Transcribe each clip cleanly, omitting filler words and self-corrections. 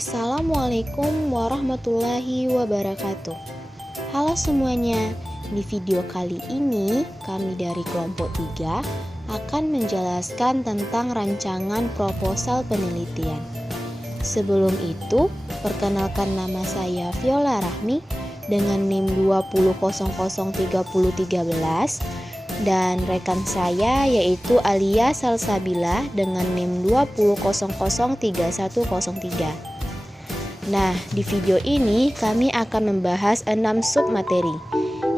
Assalamualaikum warahmatullahi wabarakatuh. Halo semuanya, di video kali ini kami dari kelompok 3 akan menjelaskan tentang rancangan proposal penelitian. Sebelum itu, perkenalkan nama saya Viola Rahmi dengan NIM 20003013 dan rekan saya yaitu Alia Salsabila dengan NIM 20003103. Nah, di video ini kami akan membahas 6 submateri.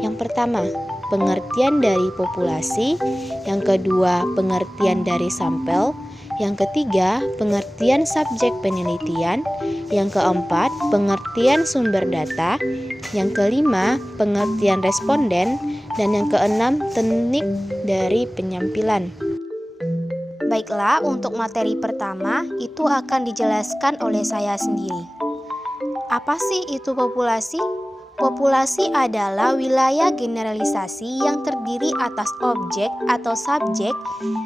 Yang pertama, pengertian dari populasi. Yang kedua, pengertian dari sampel. Yang ketiga, pengertian subjek penelitian. Yang keempat, pengertian sumber data. Yang kelima, pengertian responden. Dan yang keenam, teknik dari penyampilan. Baiklah, untuk materi pertama itu akan dijelaskan oleh saya sendiri. Apa sih itu populasi? Populasi adalah wilayah generalisasi yang terdiri atas objek atau subjek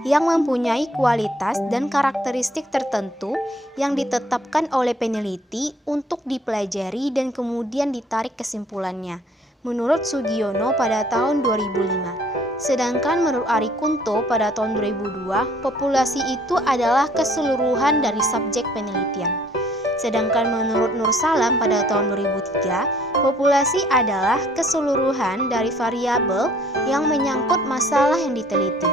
yang mempunyai kualitas dan karakteristik tertentu yang ditetapkan oleh peneliti untuk dipelajari dan kemudian ditarik kesimpulannya. Menurut Sugiono pada tahun 2005. Sedangkan menurut Ari Kunto pada tahun 2002, populasi itu adalah keseluruhan dari subjek penelitian. Sedangkan menurut Nur Salam pada tahun 2003, populasi adalah keseluruhan dari variabel yang menyangkut masalah yang diteliti.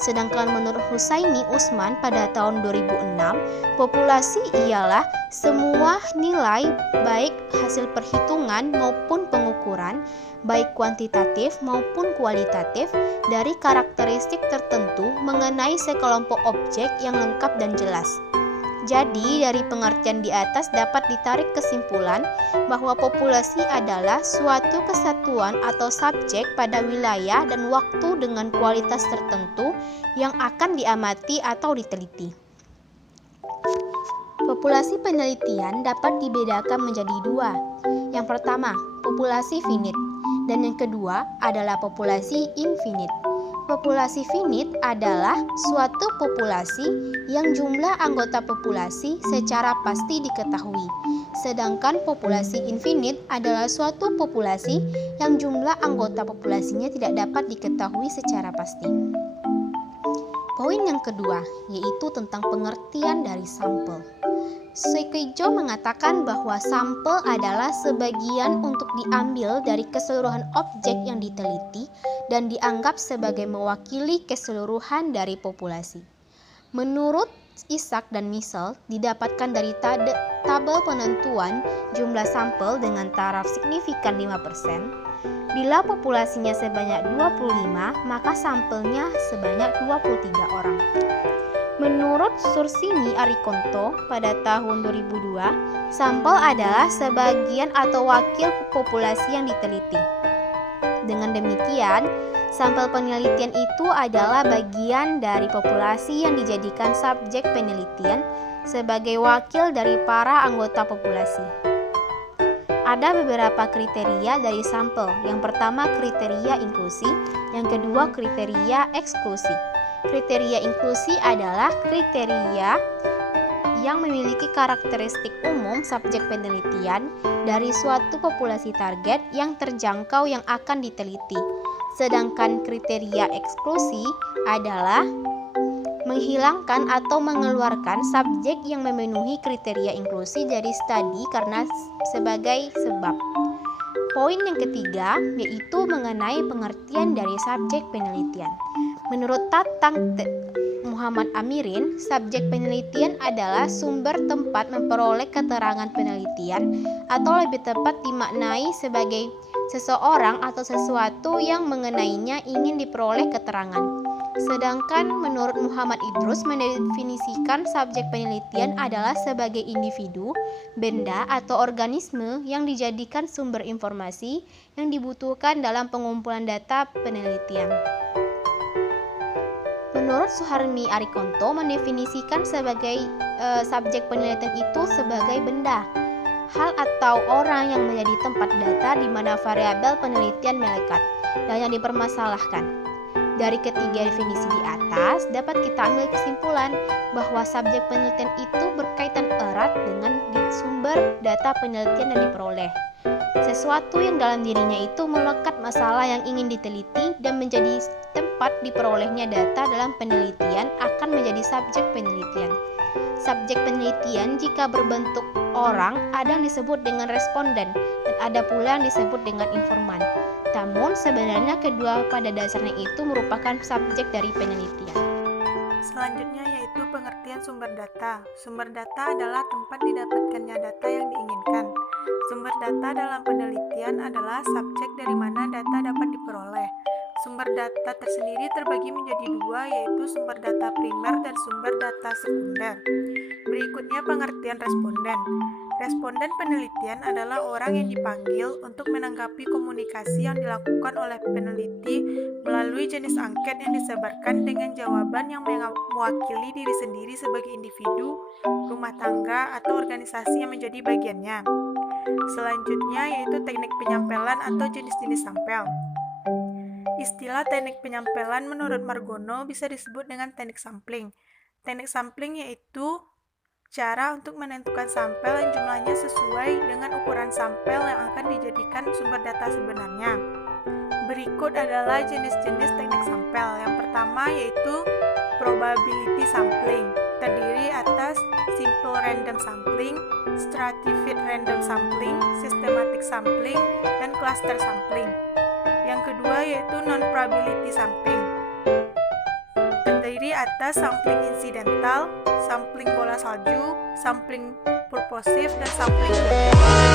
Sedangkan menurut Husaini Usman pada tahun 2006, populasi ialah semua nilai baik hasil perhitungan maupun pengukuran, baik kuantitatif maupun kualitatif dari karakteristik tertentu mengenai sekelompok objek yang lengkap dan jelas. Jadi, dari pengertian di atas dapat ditarik kesimpulan bahwa populasi adalah suatu kesatuan atau subjek pada wilayah dan waktu dengan kualitas tertentu yang akan diamati atau diteliti. Populasi penelitian dapat dibedakan menjadi dua. Yang pertama, populasi finite, dan yang kedua adalah populasi infinite. Populasi finite adalah suatu populasi yang jumlah anggota populasi secara pasti diketahui. Sedangkan populasi infinite adalah suatu populasi yang jumlah anggota populasinya tidak dapat diketahui secara pasti. Poin yang kedua, yaitu tentang pengertian dari sampel. Soekijo mengatakan bahwa sampel adalah sebagian untuk diambil dari keseluruhan objek yang diteliti dan dianggap sebagai mewakili keseluruhan dari populasi. Menurut Ishak dan Michel, didapatkan dari tabel penentuan jumlah sampel dengan taraf signifikan 5%. Bila populasinya sebanyak 25, maka sampelnya sebanyak 23 orang. Menurut Sursini Arikonto pada tahun 2002, sampel adalah sebagian atau wakil populasi yang diteliti. Dengan demikian, sampel penelitian itu adalah bagian dari populasi yang dijadikan subjek penelitian sebagai wakil dari para anggota populasi. Ada beberapa kriteria dari sampel. Yang pertama, kriteria inklusi. Yang kedua, kriteria eksklusi. Kriteria inklusi adalah kriteria yang memiliki karakteristik umum subjek penelitian dari suatu populasi target yang terjangkau yang akan diteliti. Sedangkan kriteria eksklusi adalah menghilangkan atau mengeluarkan subjek yang memenuhi kriteria inklusi dari studi karena sebagai sebab. Poin yang ketiga yaitu mengenai pengertian dari subjek penelitian. Menurut Tatang Muhammad Amirin, subjek penelitian adalah sumber tempat memperoleh keterangan penelitian atau lebih tepat dimaknai sebagai seseorang atau sesuatu yang mengenainya ingin diperoleh keterangan. Sedangkan menurut Muhammad Idrus mendefinisikan subjek penelitian adalah sebagai individu, benda atau organisme yang dijadikan sumber informasi yang dibutuhkan dalam pengumpulan data penelitian. Menurut Suharmi Arikonto mendefinisikan sebagai subjek penelitian itu sebagai benda, hal atau orang yang menjadi tempat data di mana variabel penelitian melekat dan yang dipermasalahkan. Dari ketiga definisi di atas, dapat kita ambil kesimpulan bahwa subjek penelitian itu berkaitan erat dengan sumber data penelitian yang diperoleh. Sesuatu yang dalam dirinya itu melekat masalah yang ingin diteliti dan menjadi tempat diperolehnya data dalam penelitian akan menjadi subjek penelitian. Subjek penelitian jika berbentuk orang ada yang disebut dengan responden dan ada pula yang disebut dengan informan. Namun sebenarnya kedua pada dasarnya itu merupakan subjek dari penelitian. Selanjutnya yaitu pengertian sumber data. Sumber data adalah tempat didapatkannya data yang diinginkan. Sumber data dalam penelitian adalah subjek dari mana data dapat diperoleh. Sumber data tersendiri terbagi menjadi dua, yaitu sumber data primer dan sumber data sekunder. Berikutnya pengertian responden. Responden penelitian adalah orang yang dipanggil untuk menanggapi komunikasi yang dilakukan oleh peneliti melalui jenis angket yang disebarkan dengan jawaban yang mewakili diri sendiri sebagai individu, rumah tangga, atau organisasi yang menjadi bagiannya. Selanjutnya yaitu teknik penyampelan atau jenis-jenis sampel. Istilah teknik penyampelan menurut Margono bisa disebut dengan teknik sampling. Teknik sampling yaitu cara untuk menentukan sampel yang jumlahnya sesuai dengan ukuran sampel yang akan dijadikan sumber data sebenarnya. Berikut adalah jenis-jenis teknik sampel. Yang pertama yaitu probability sampling, terdiri atas simple random sampling, stratified random sampling, systematic sampling, dan cluster sampling. Yang kedua yaitu non-probability sampling, terdiri atas sampling insidental, sampling bola salju, sampling purposive, dan sampling global.